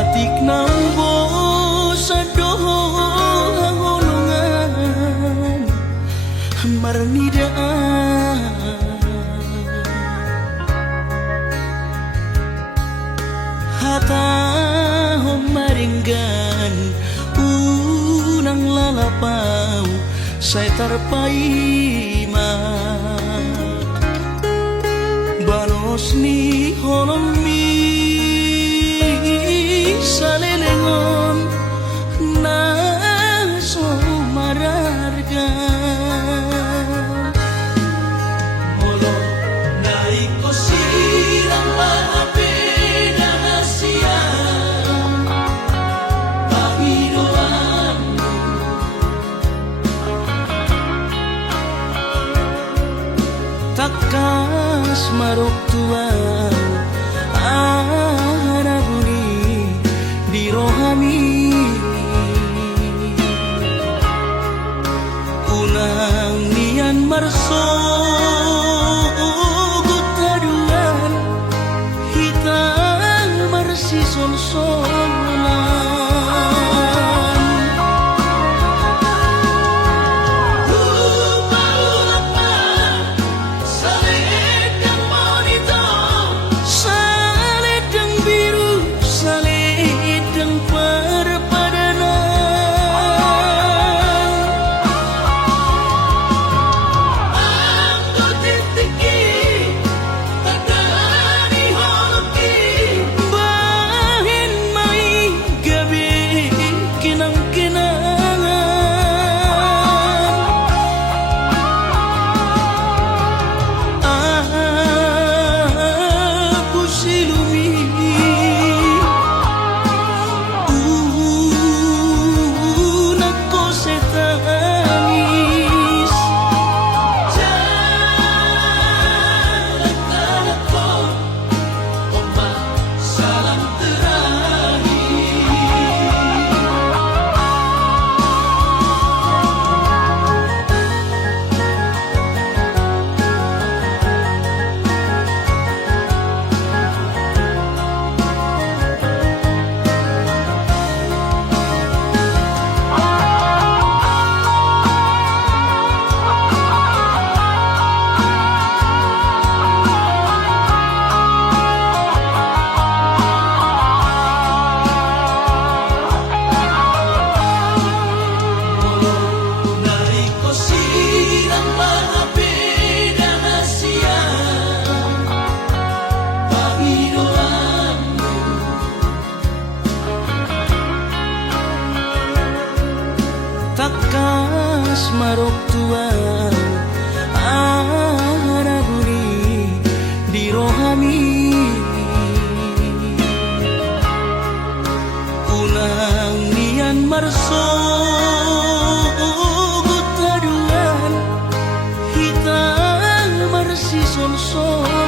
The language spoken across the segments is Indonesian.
Atik nambo sa dohongan marnidaan hata maringgan unang lalapaw say tarpaima banos ni honomi salelengon na sumararga molo naiko sirang maapeda na siya Panginoon takas maruktuan arabuni di rohami unang nian marso gutaduan hitang marsi sonsonan takas maruktuan arabuni di rohami unang nian marso gutaduan hitang marsi sonsonan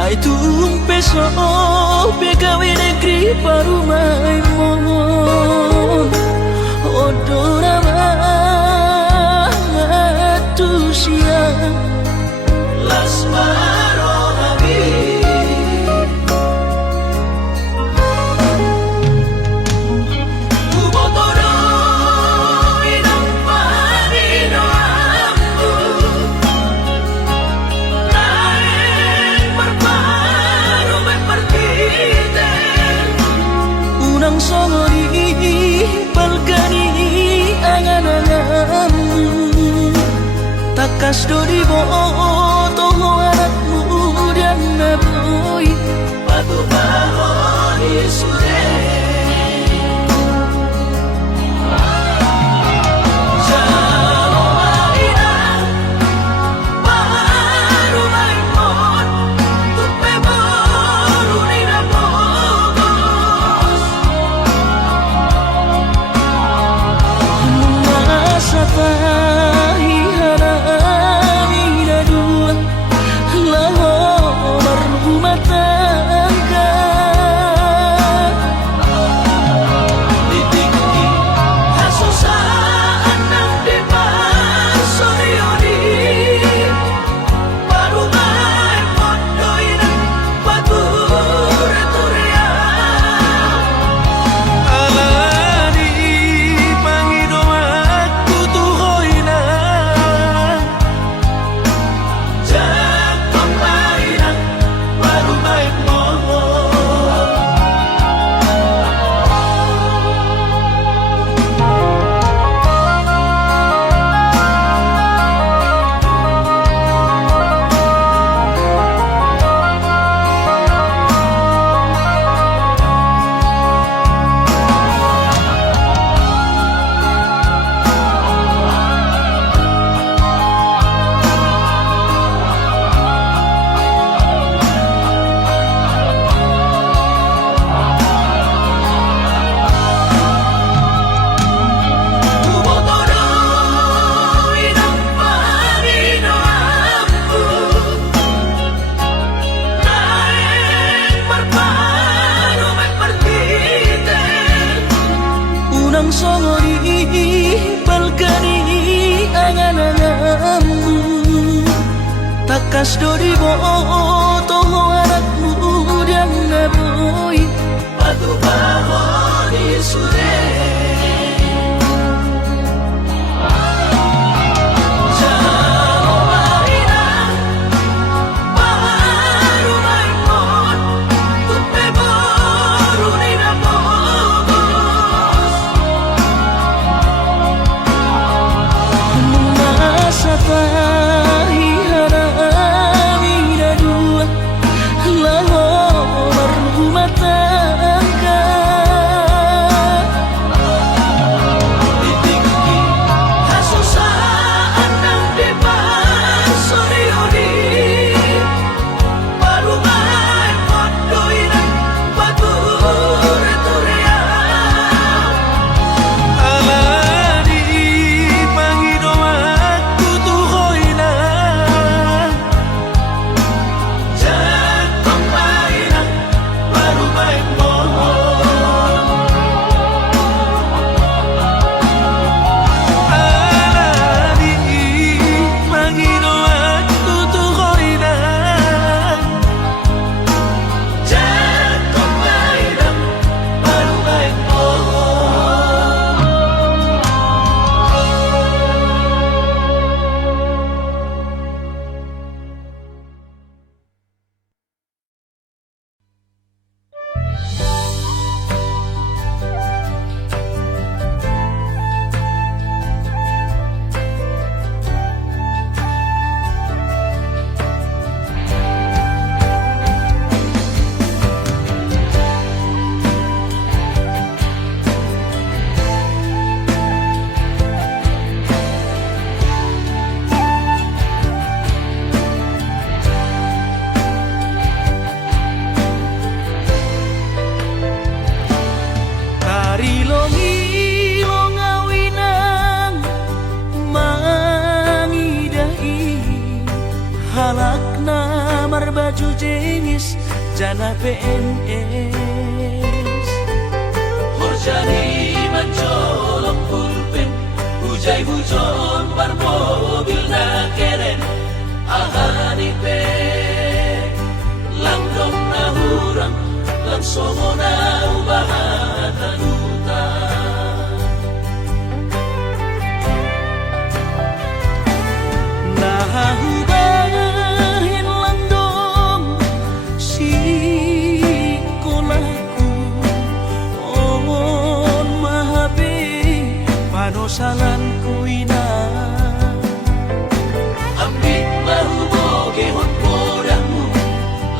Ay tumpeso pegawe negeri parumai mon odora matusia las maronabi ubotoro inang parino ambu unang songori balgani angan-anganmu takas dori boto anakmu dan naboy patu bahori sure songori balgani angan-anganmu takas dori boto anakmu dan naboy patu bahori sure berbaju jenis jana PNS. Horjani mencolok pulpen, hujai hujon bar mobil na keren. Ahani pe langdom na hurang, langsongo na ubahatan utang. Nahubahin langdom si kolaku, omon mahabe panosalan ku ina. Ambit mahuboge hon podamu,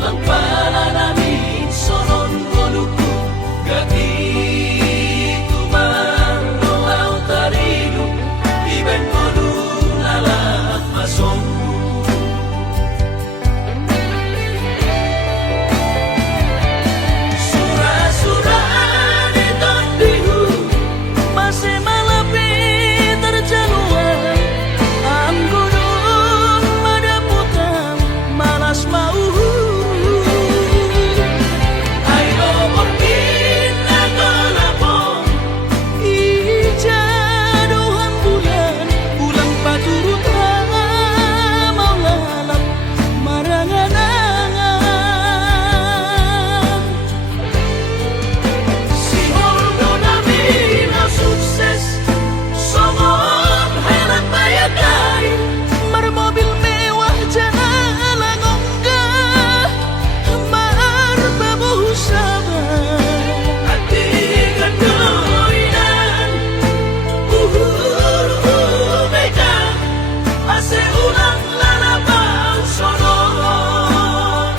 langpala namin sonon goluku, gati tumang doaw tarilu, iben golu lalak masongku. Surah-surah di tondihu, masih malapi terjaluan. Anggudung madaputang malas mau. Ayo mungkin nakalapong ijaduhan bulan, bulan paturut mau lalap marangan-angan. Si Holdo namin na sukses, somong helat bayagay, marmobil mewah jalan onggah, marbabuh sabar. Hati kandoinan, mega, ase ulang lalabang sonon.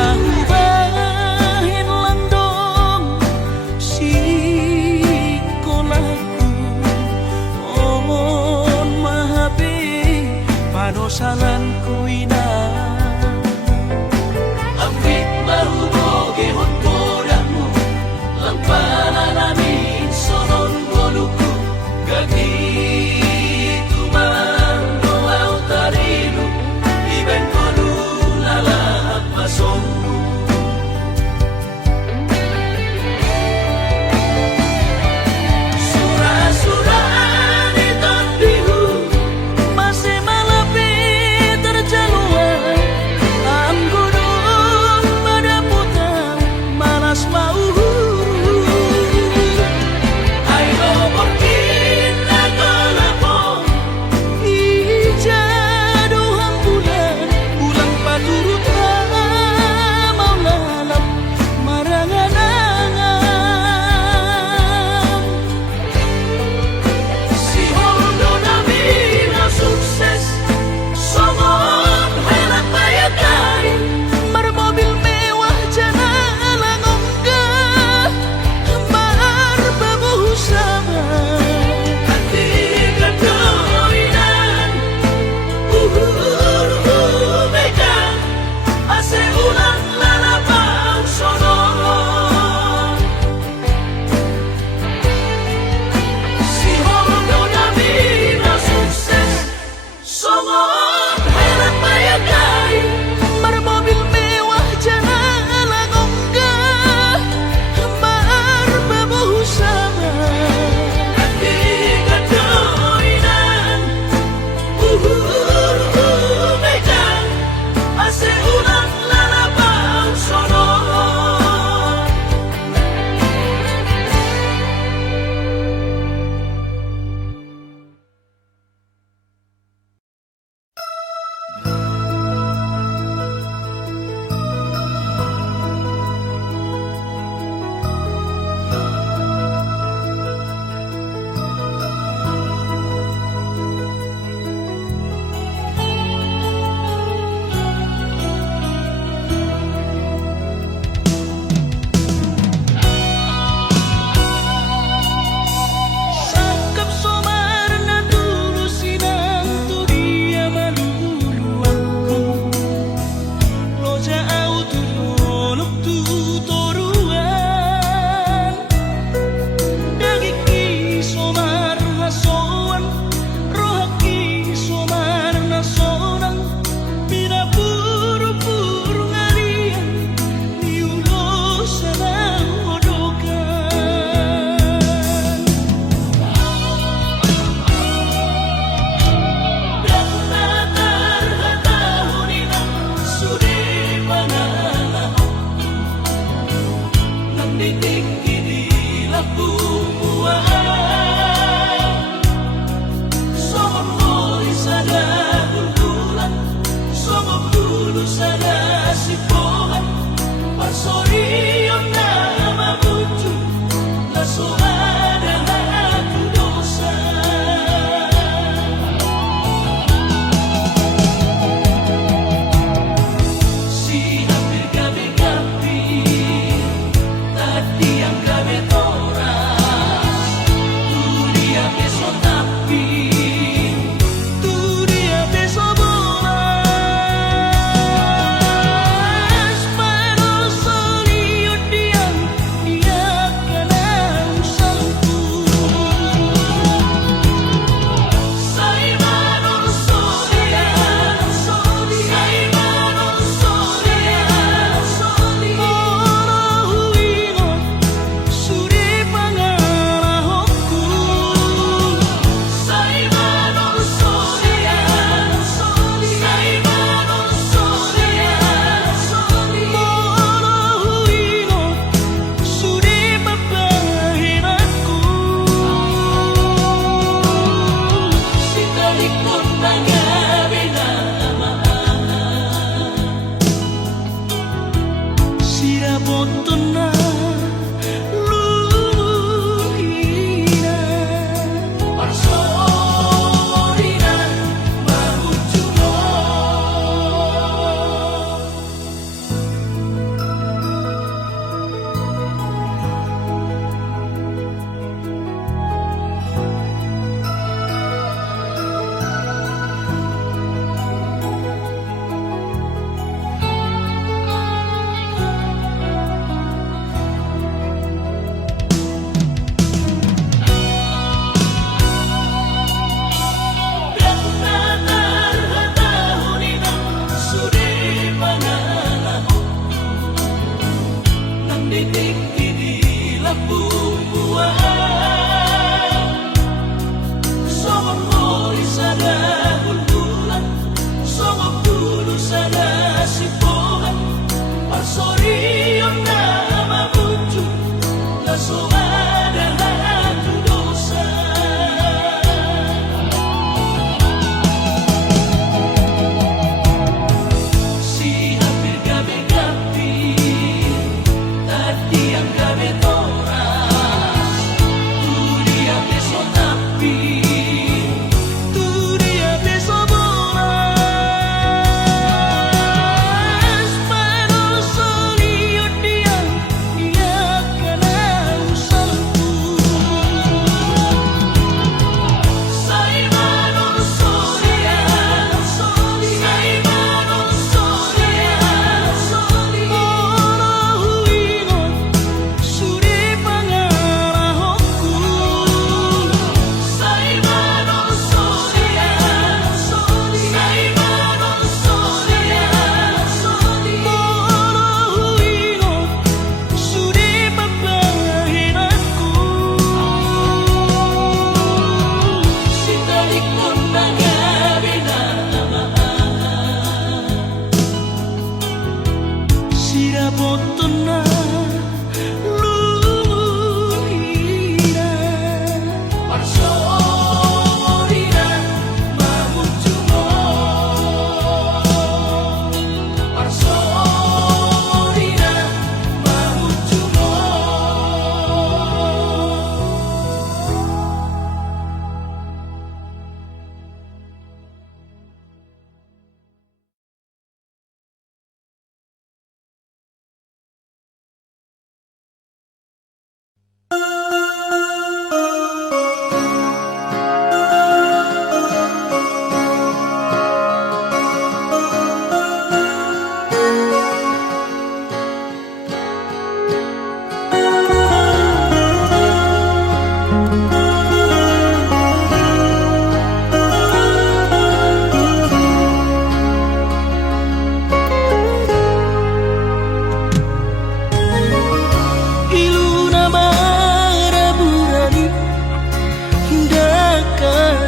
Nahubahin langdom si kolaku, omon mahabe panosalan ku ina. Ambit mahuboge hon podamu, langpala namin sonon goluku, gati tumang doaw tarilu, iben golu lalak masongku. Surah-surah di tondihu, masih malapi terjaluan.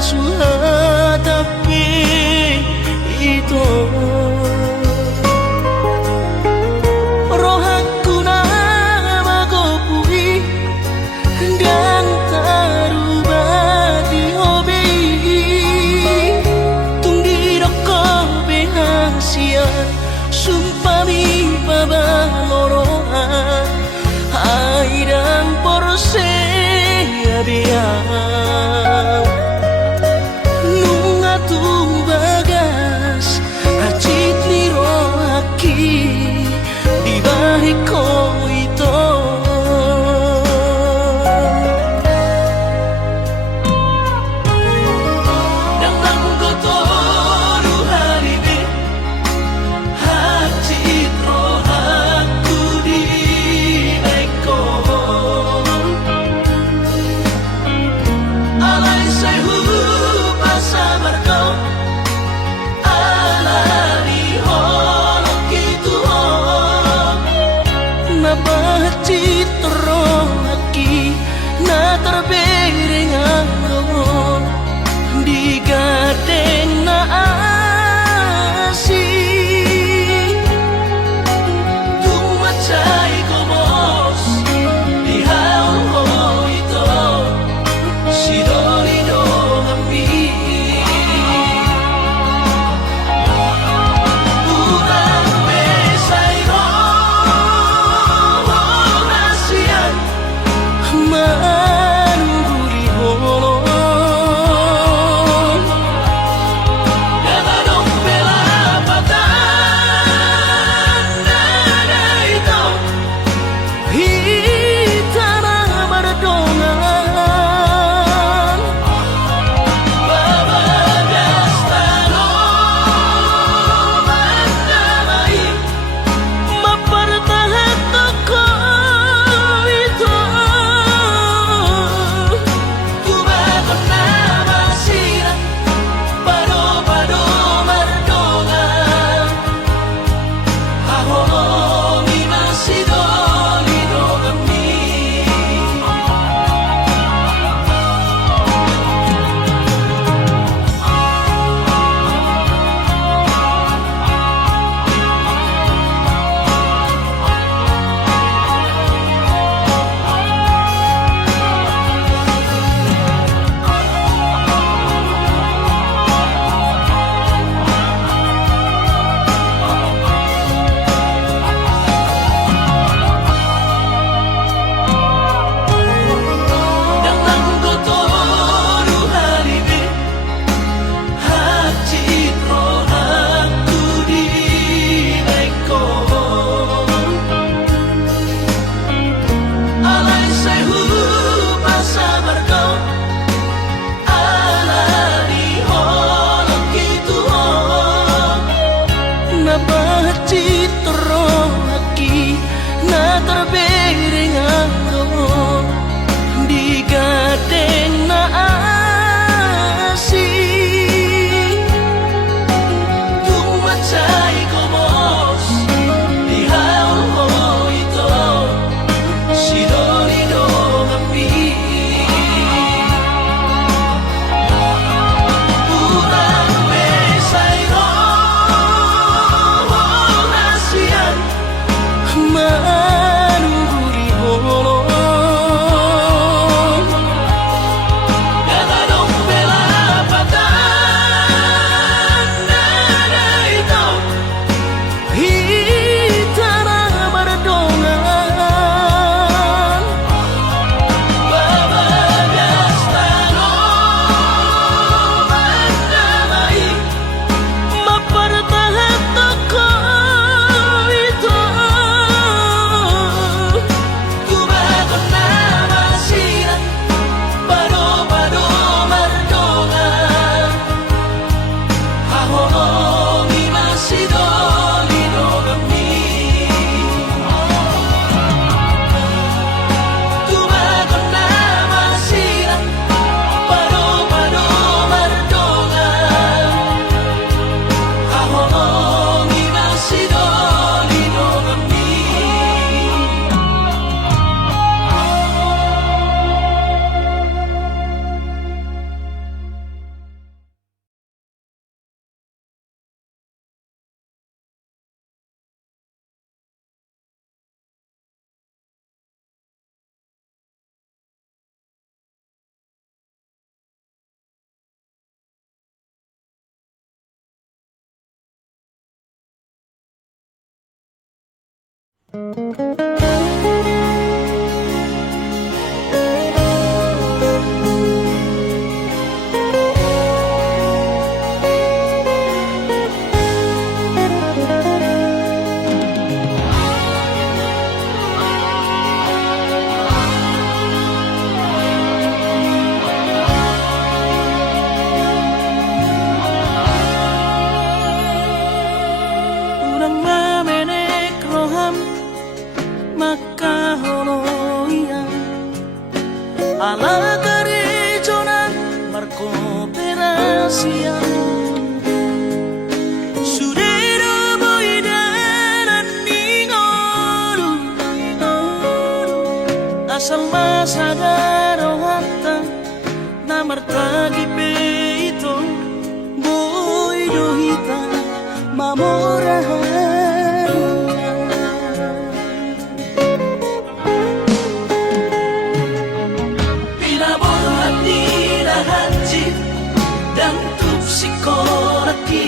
suhatapi itu rohaku nama kopui dan tarubati hobi tunggi roko behasian sumpah mi babalorohan airang porse abiang nunga tu bagas Urang mamenek roham maka holoian ala gerejonan markooperasian sudero boidanan ningoru asal masagaro hatta namartagi peito boidohita mamorahan Pinaborhan nila hajit dan tupsikoraki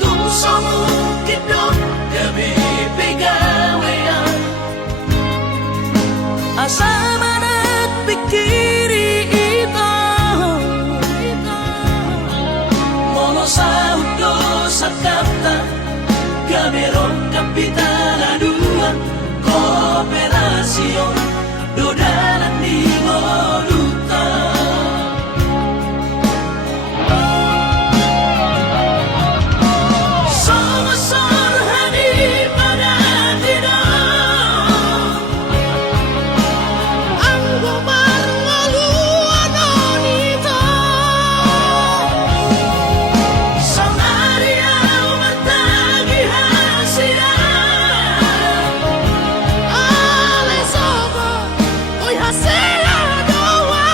Tumsomukidot gabi pegawean asama nagpikiri ito Mono sa udo sa kapta Gamerong kapitaladuan Kooperasyon Dodalan ni Moluta Somasorhani pada tidak ang gumarngaluan nito Sanariaw matagi hasilan alesogo oy hasela doa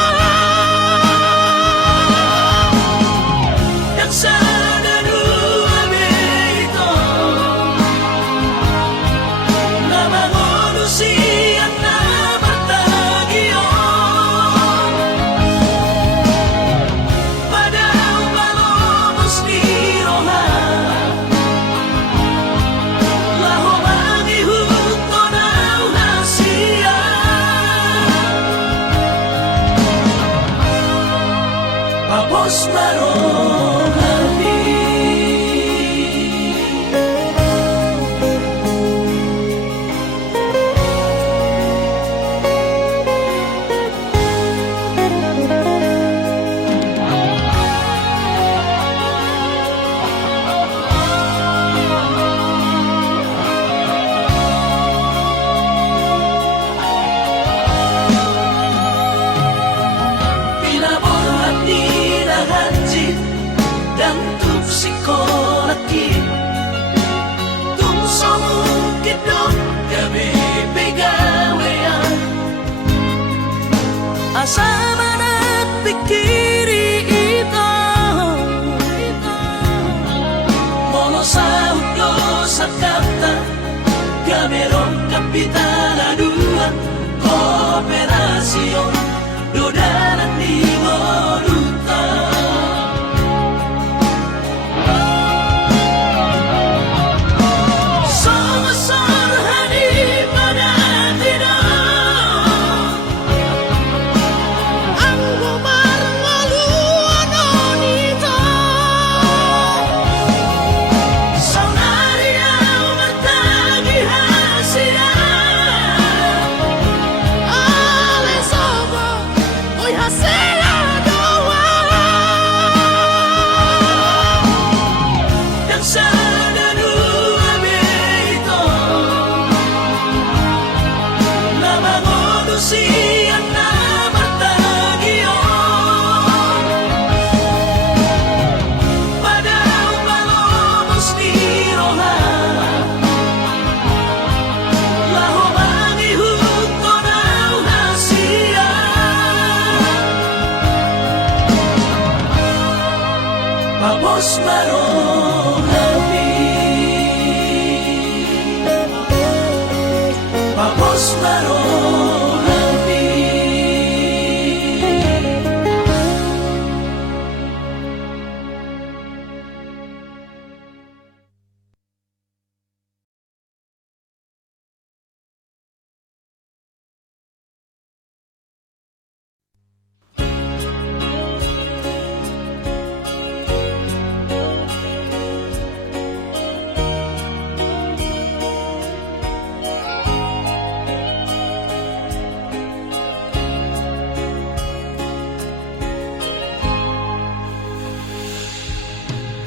Yang sana dua beito Namangonusian na matagion Padaw malomos ni Rohan Laho mangihuto na unasian Papos marohani Pinaborhan nila hajit dan tupsikoraki Tumsomukidot gabi pegawean asama nagpikiri ito Mono sa udo sa kapta Gamerong kapitaladuan Kooperasyon Dodalan ni Moluta Somasorhani pada tidak ang gumarngaluan nito Sanariaw matagi hasilan alesogo oy hasela doa Yang sana dua beito Namangonusian na matagion Padaw malomos ni Rohan Laho mangihuto na unasian Papos marohani Papos marohani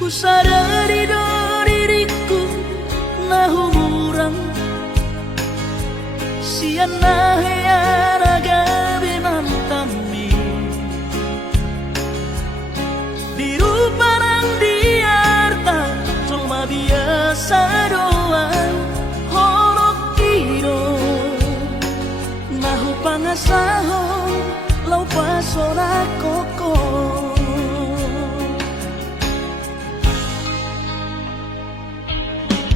Ku sadari do diriku nah umurang siana heana gabi mantami biru parang diarta cuma biasa doang horok kiro nahu pangasahon lau pasona koko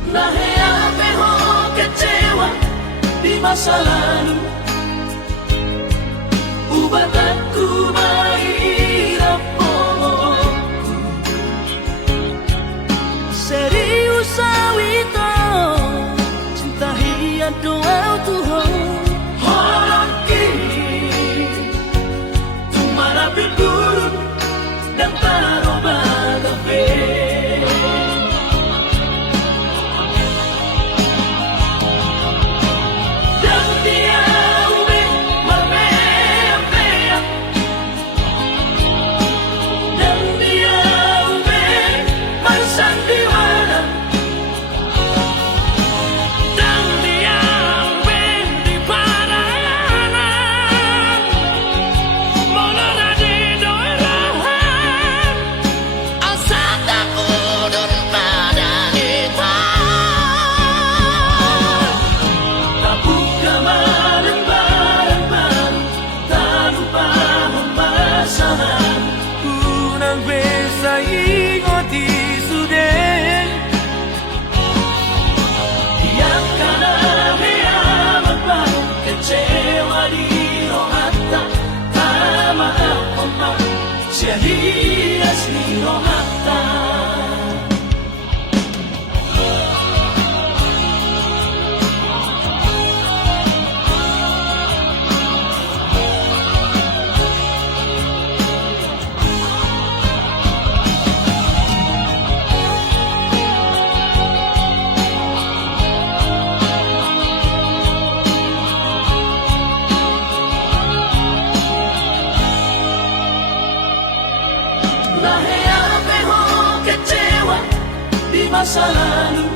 Nahea peho kecewa di masa lalu Ubatanku mahirap polongku serius awito cinta hiat doa Tuhan Horok kini Tumara pinturun dan taroba gabe Jadi asli rohata Nahea peho kecewa di masa lalu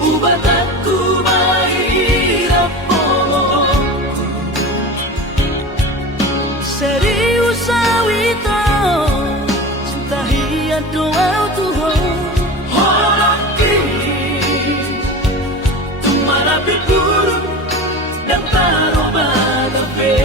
Ubatanku mahirap polongku serius awito cinta hiat doa Tuhan Horok kini Tumara pinturun dan taroba gabe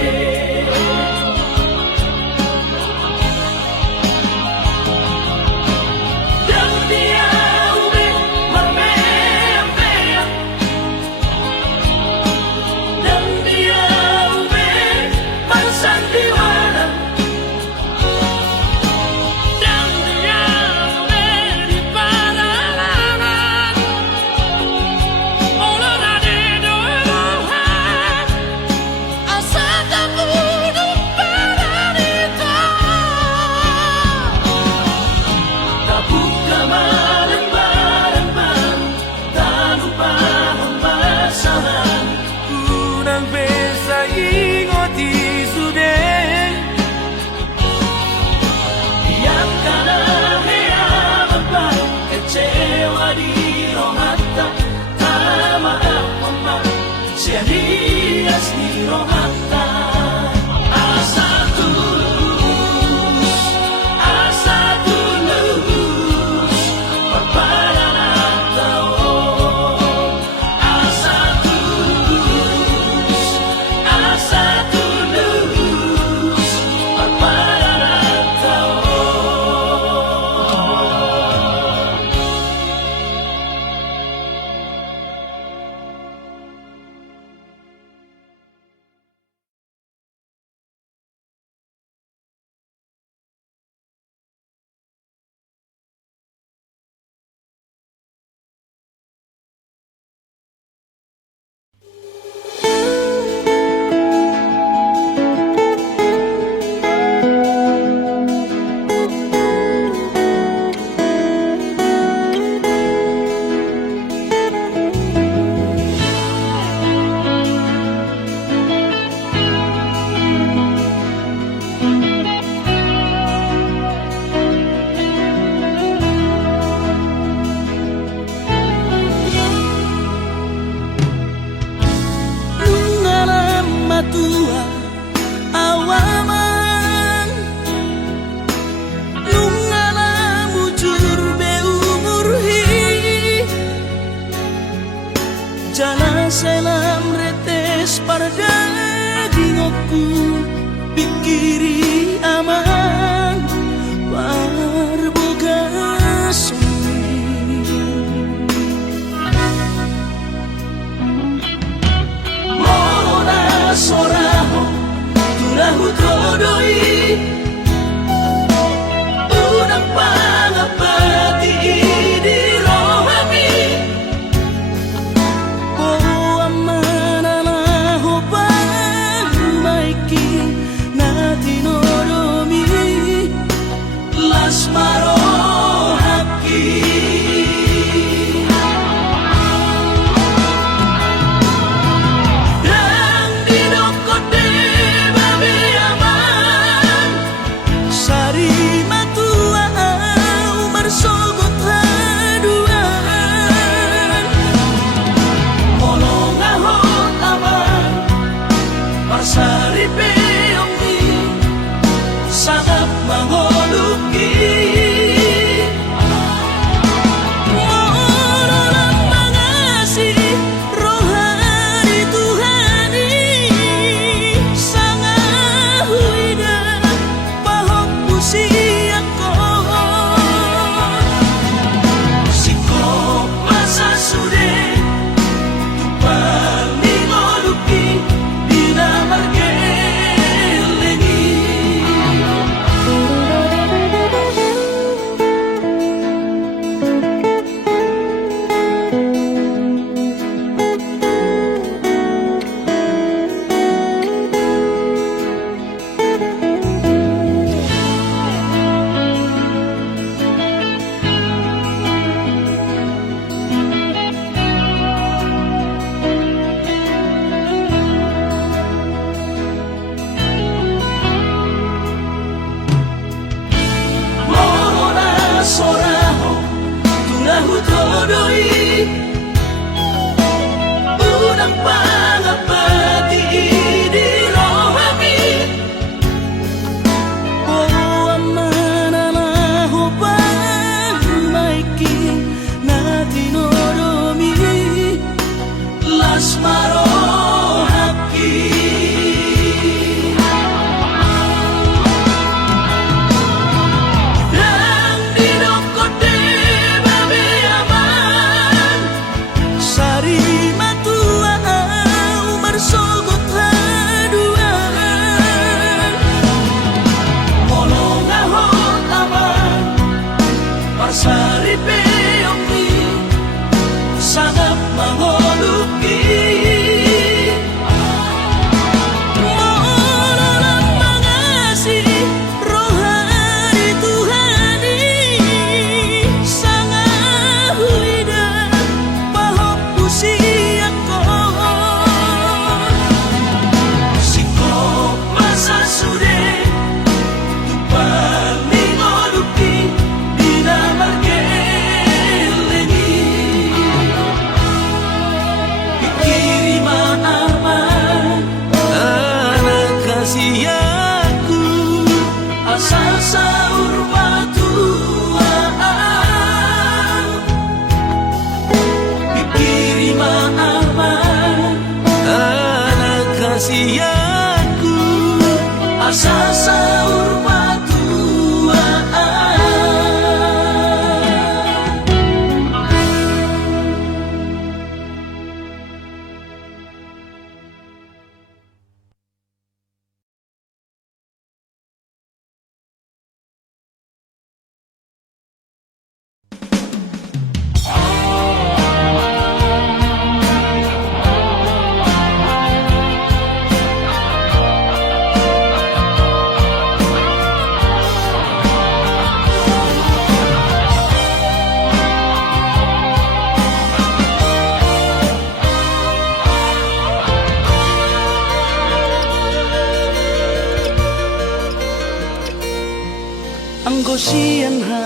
anggo sian ha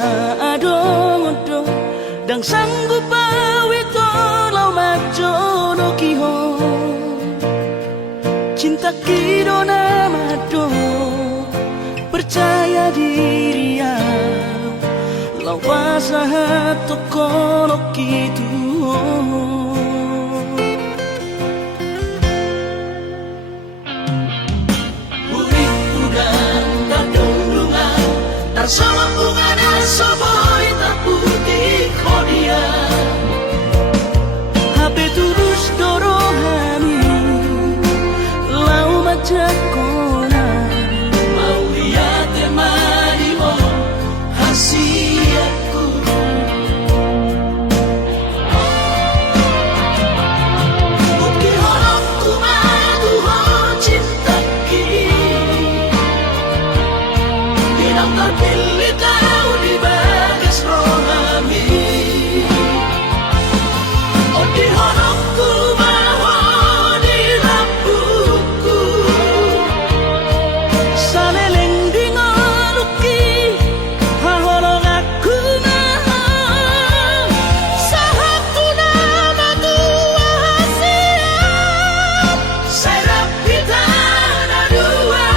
adong-odong dang sanggup awito lau majono kiho cinta kidona mado percaya diri ya lau pasahat tokono kitu sama bunga dan soboy tak putih kodia HP tulus dorohani lau majak kona mau lihat temani mo hasiatku bukti horongku madu ho cinta kini bilang terpilih kau di bagas rohami oh di horongku bahwa di lampuku saleleng dingoluki hahorong aku naha sahatu nama tua hasiat serap kita ada dua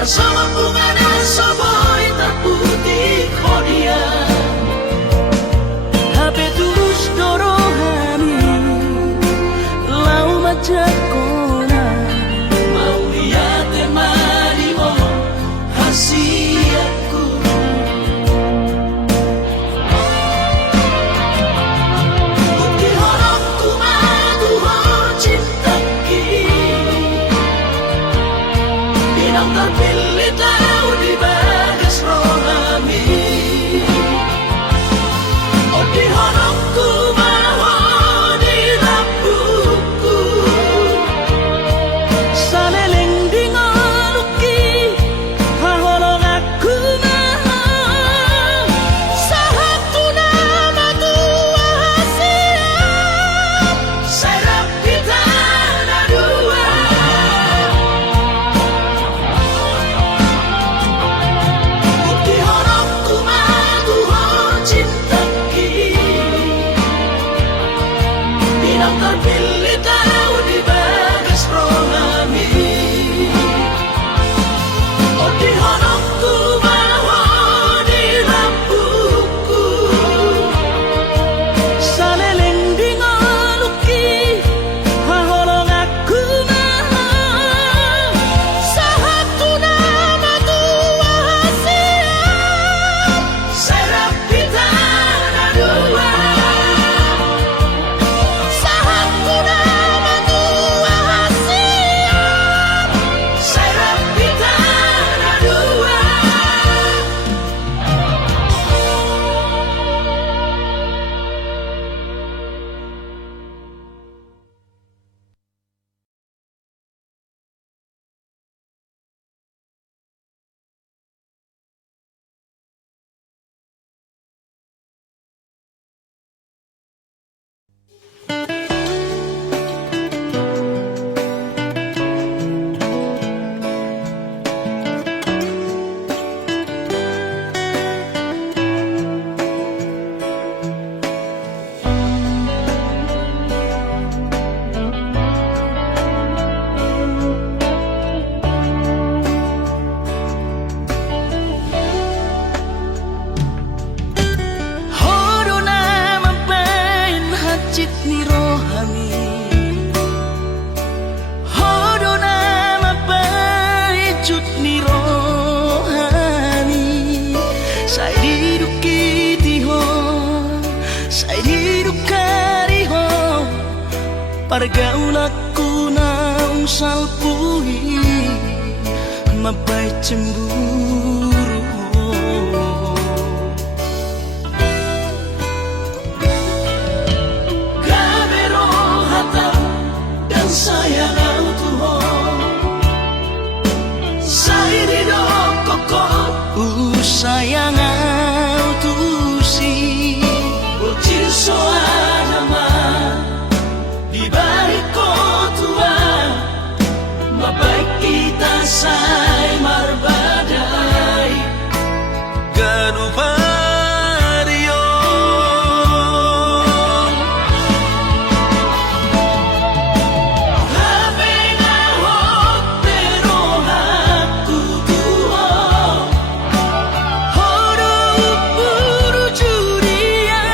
sama bunga dan soboy tak putih kodia HP tulus dorohani lau majak kona mau lihat temani mo hasiatku bukti horongku madu ho cinta kini bilang terpilih kau di bagas rohami oh di horongku bahwa di lampuku saleleng dingoluki hahorong aku naha sahatu nama tua hasiat serap kita ada dua bukti horongku madu ho cinta kini bilang terpilih kau di bagas rohami oh di horongku bahwa di lampuku saleleng dingoluki hahorong aku naha sahatu nama tua hasiat serap kita ada dua sahatu nama tua hasiat serap kita ada dua Pergaulanku naung salpui mabai cemburu. Gabero hata dan sayang Tuhan Sairi do kokot Sayang tu si Ucil soanama Di balik kotua Mabaik kita say marbadai Ganupario Habe ngahok pero haku tuho Horo buru jurian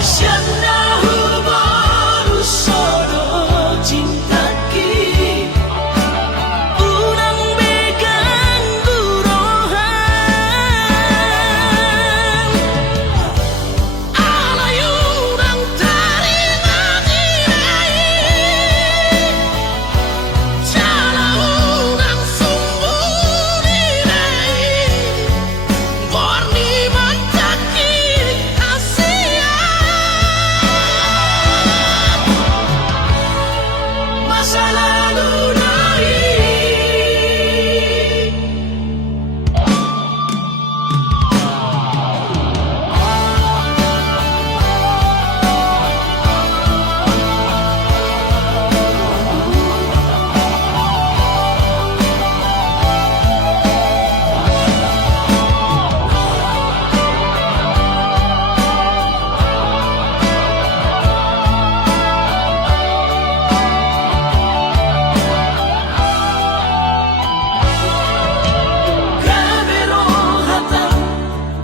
Sianda hubaru sodo cintaki Unang begang gurohan Alayunang taringan irai Jalaunang sumbun irai Borni mencaki kasihan Masa lalu naik Gabero hata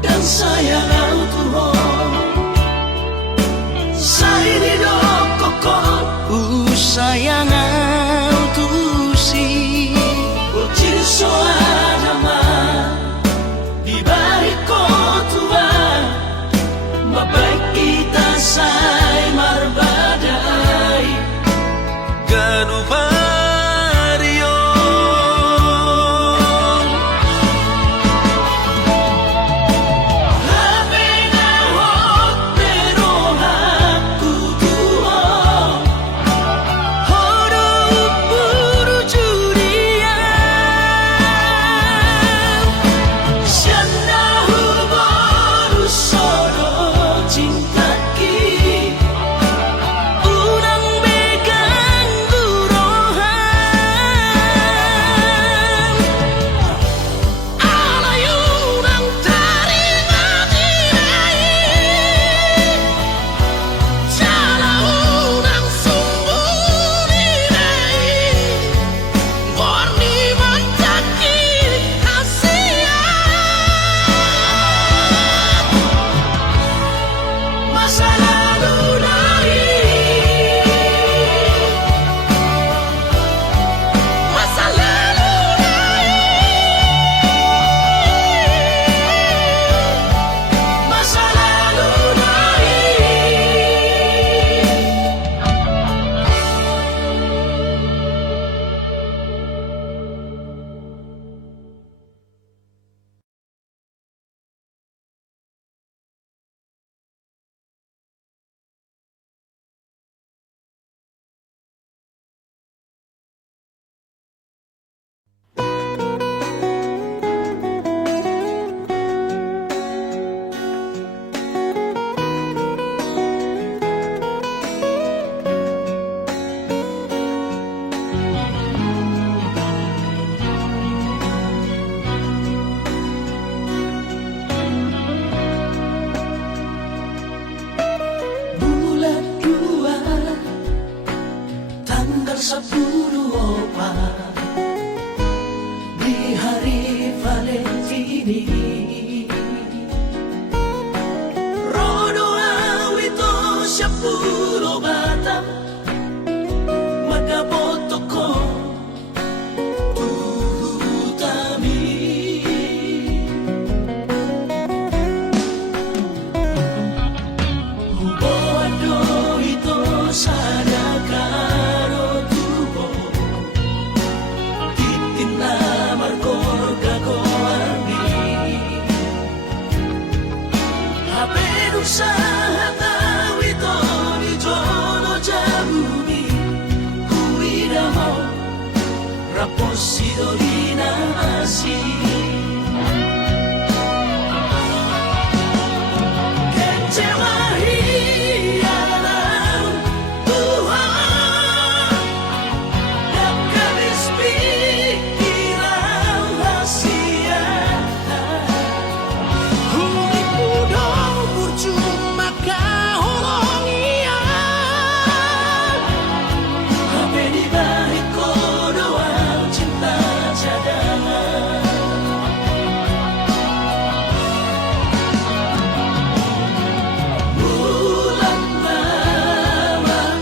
dan sayang Tuhan Sairi do kokot Sayang tu si Ucil soanama Di balik kotua Mabaik kita say marbadai Ganupario Habe ngahok pero haku tuho Horo buru jurian Sianda hubaru sodo cintaki Unang begang gurohan Alayunang taringan irai Jalaunang sumbun irai Borni mencaki kasihan Masa lalu naik Masa lalu Masa lalu naik Bulan 2 tanggal 10 di hari Valentini Rodo awito 10 batang magaboto ko tuhutami Hubo ado ito sana ka Sidori na asin kecewa hialan Tuhan yang habis pikiran rahasia Kulit muda percuma kahorong iya Sampai di balik kodoan cinta cadangan Bulan mamaan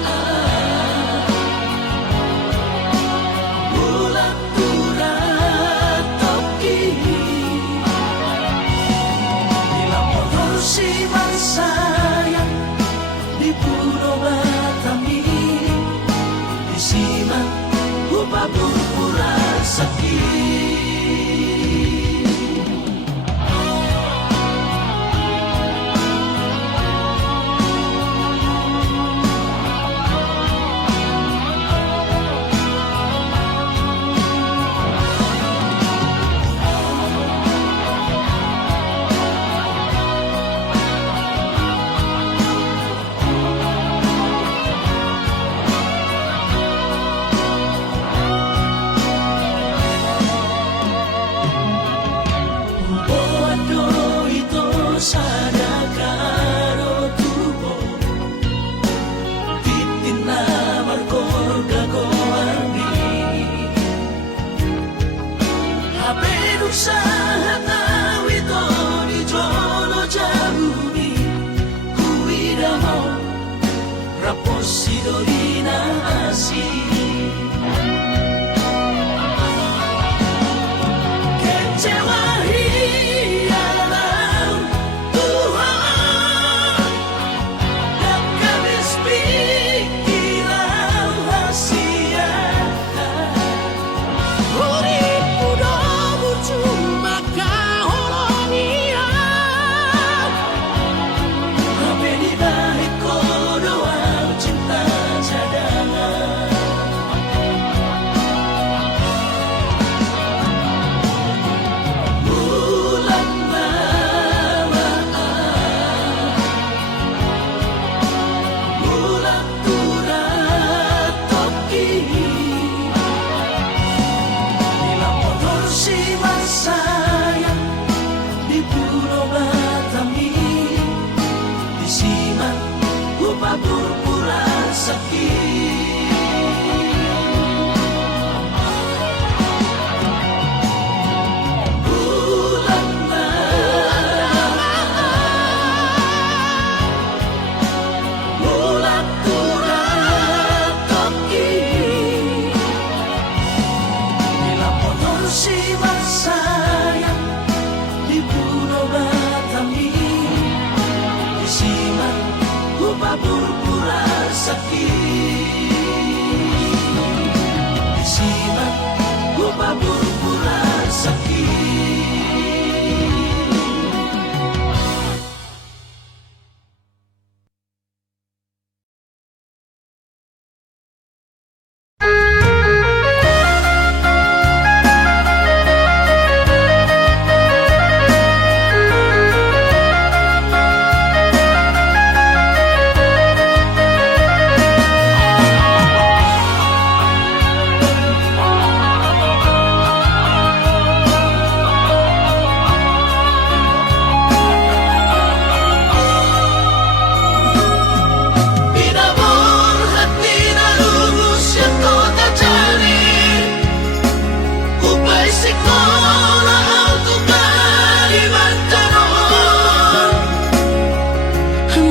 Bulan turat toki Dilampau kursi sayang Di pulau Batami Di siman upah pura sakit Bodo ito sadakaro tubo Titin na markor gagawani Habenu sa hataw ito ni Jolo Jabuni Kuida mo Rapos sidori na asin Kecewa hialan Tuhan yang habis pikiran rahasia Kulit muda percuma kahorong iya Sampai di balik kodoan cinta cadangan Bulan mamaan Bulan turat toki Dilampau kursi sayang Di pulau Batami Di siman upah pura sakit Bulan Bulan turat toki Dilampau kursi sayang Di pulau Batami Di siman upah pura sakit Di siman upah pura sakit Binabur hati na lubos yang kau tak cari Upay sekolah auto Kalimantan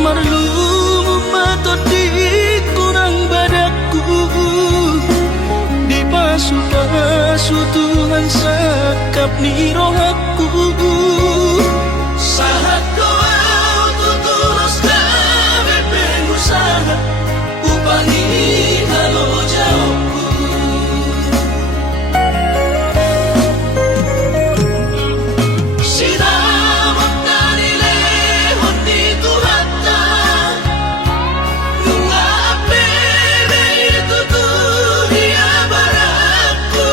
Marlum mato di kurang badaku Di pasu-pasu Tuhan sakap ni rohaku Sahat kau tutulos kami pengusaha Upani halo jauhku Sinamot na nilehon dito hata Nung apebe ito tuhiya baraku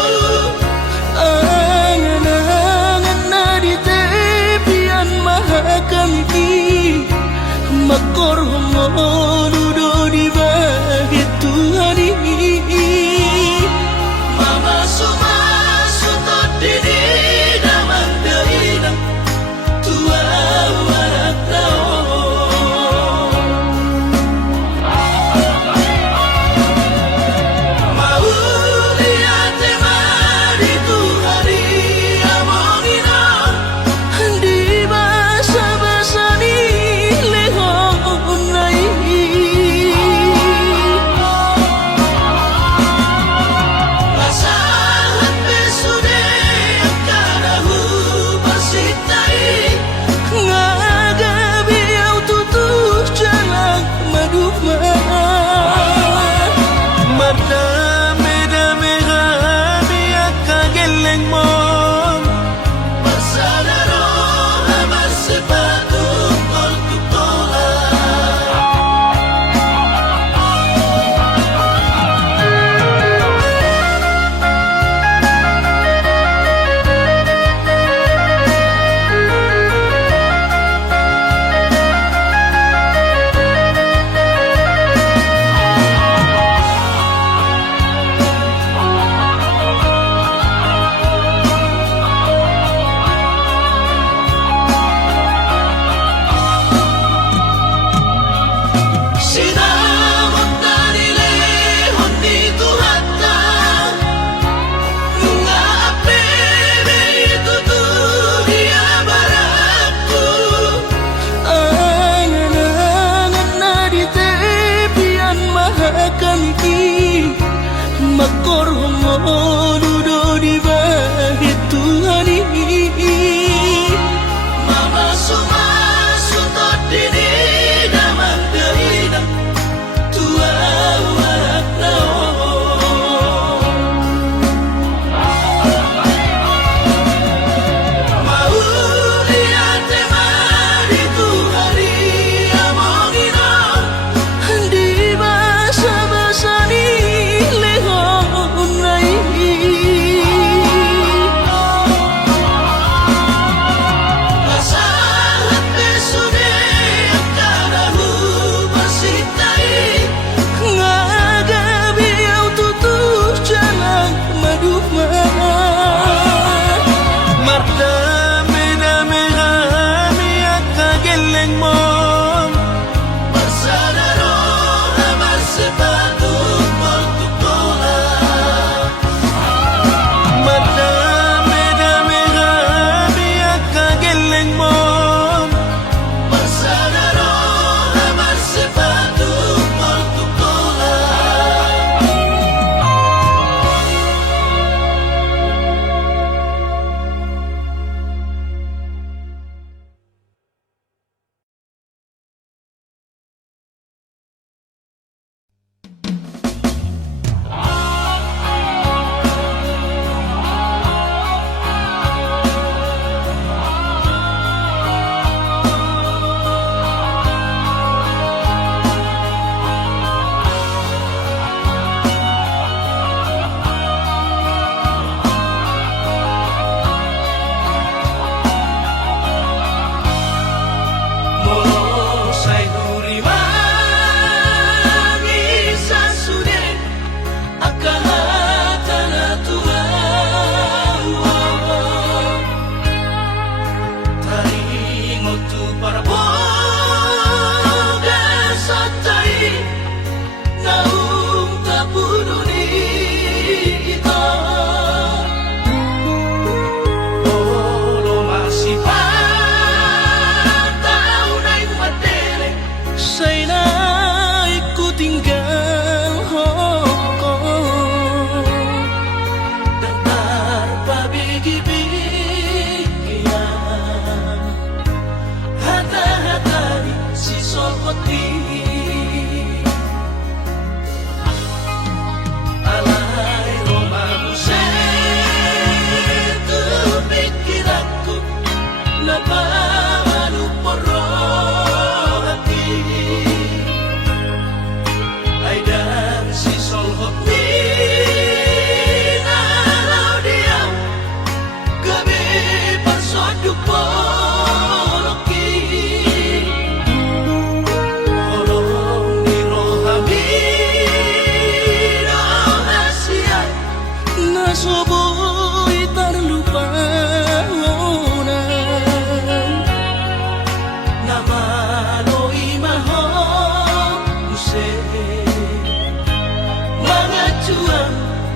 Mengacuan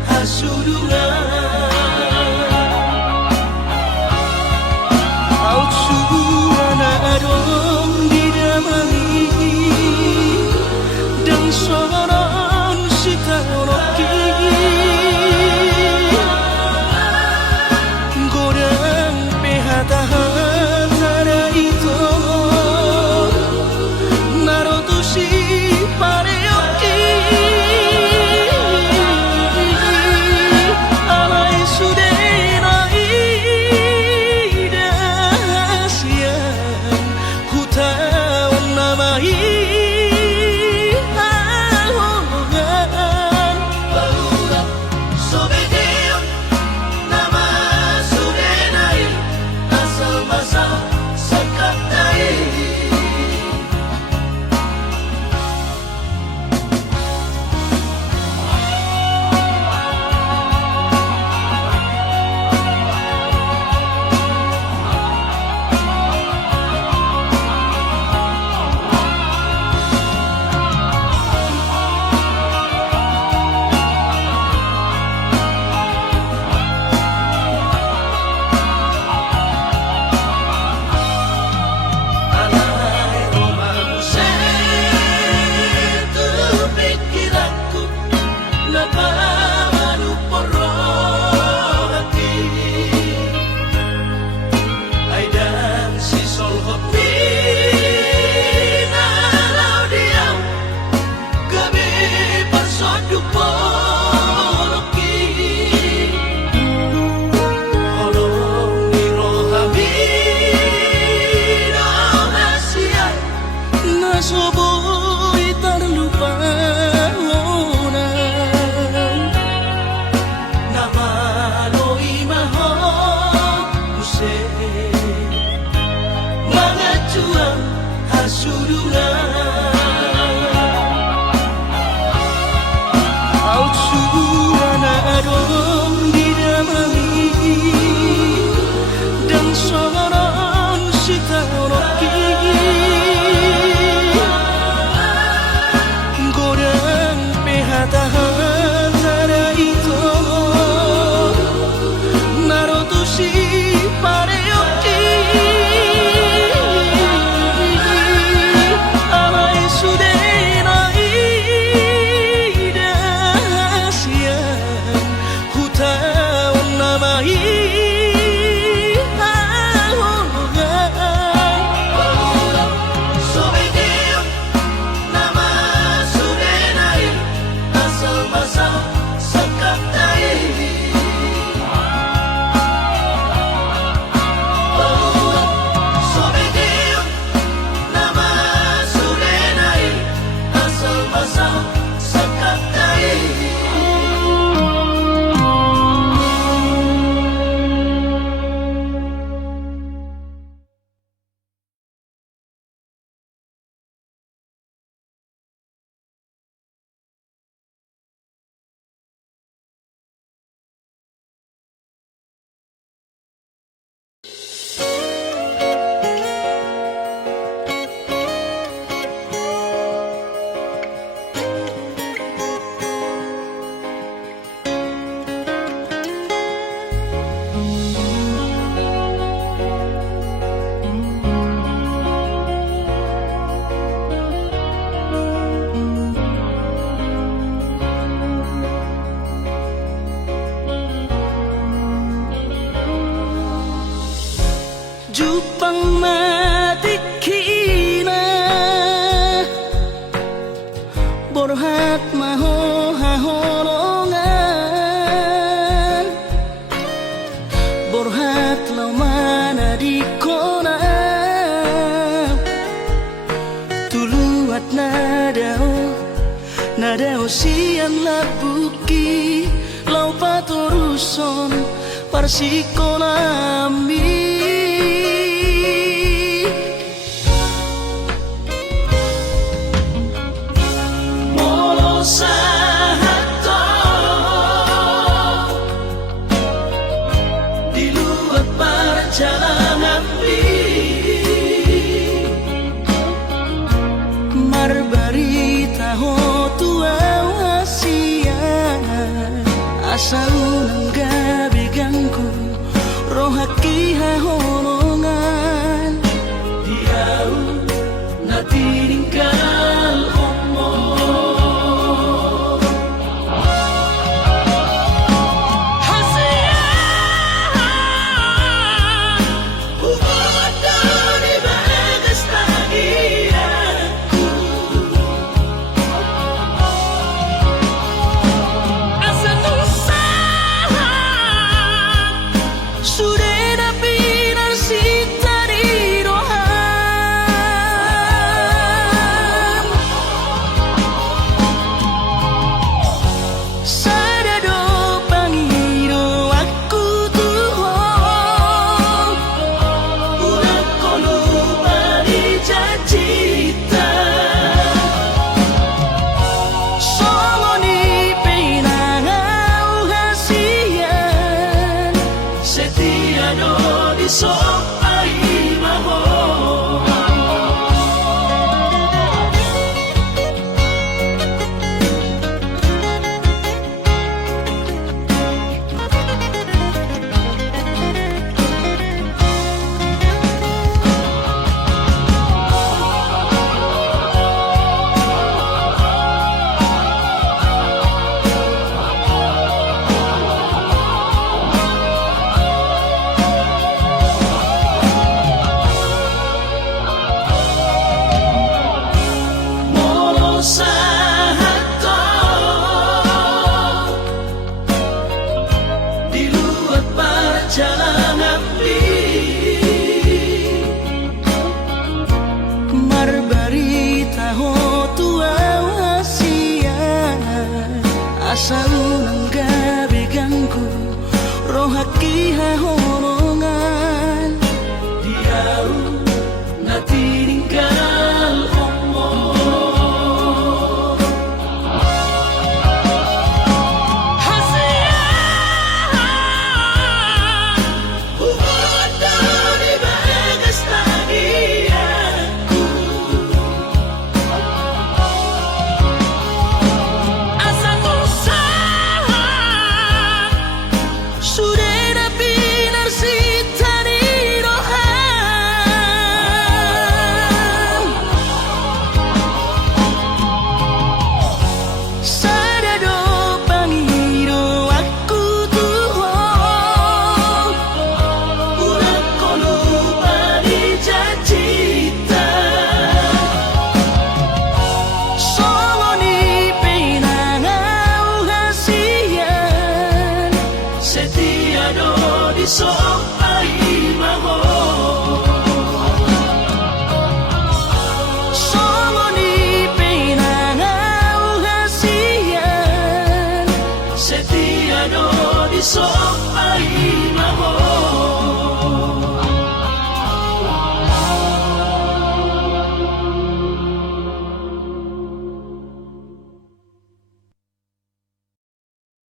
hasurungan Au suana adong didamai Dan soron sitaroki Godang pehata-hata itu Narotusi pareoki Alai sudenai dasian Hutawan namai ahogan Barudak sobedeon Nama sudenai Asal masa sekatai Alai romamu setu pikiranku Napamanu porrohati Aidan si solhot minalau diam Gabi parsoduk poloki Holong irohami Indonesia Nasoboi terlupa Nama loi maho Use Mengacuan hasurungan Au suana adong didamai Dan soron sitaroki Godang pehata-hata itu Narotusi pareoki Alai sudenai dasian Hutawan namai ahogan Barudak sobedeon Nama sudenai Asal masa sekatai Barudak sobedeon Nama sudenai Asal masa sekatai Jupang matikina Borhat maho haholongan Borhat lau mana di kona Tuluat nadao sian labuki Lau patoruson parsikonami Sahato di luar perjalanan marbarita ho tua wasian asa unang gabi ganggu rohaki hahonongan Diau na tininggal mo so ay maho sa hato diluat berjalan api marbarita ho tua wasia asa unang gabi ganggu rohaki hahonongan Diau na tininggal mo so ay maho Songo ni pinangaw hasiyan setia no di so ay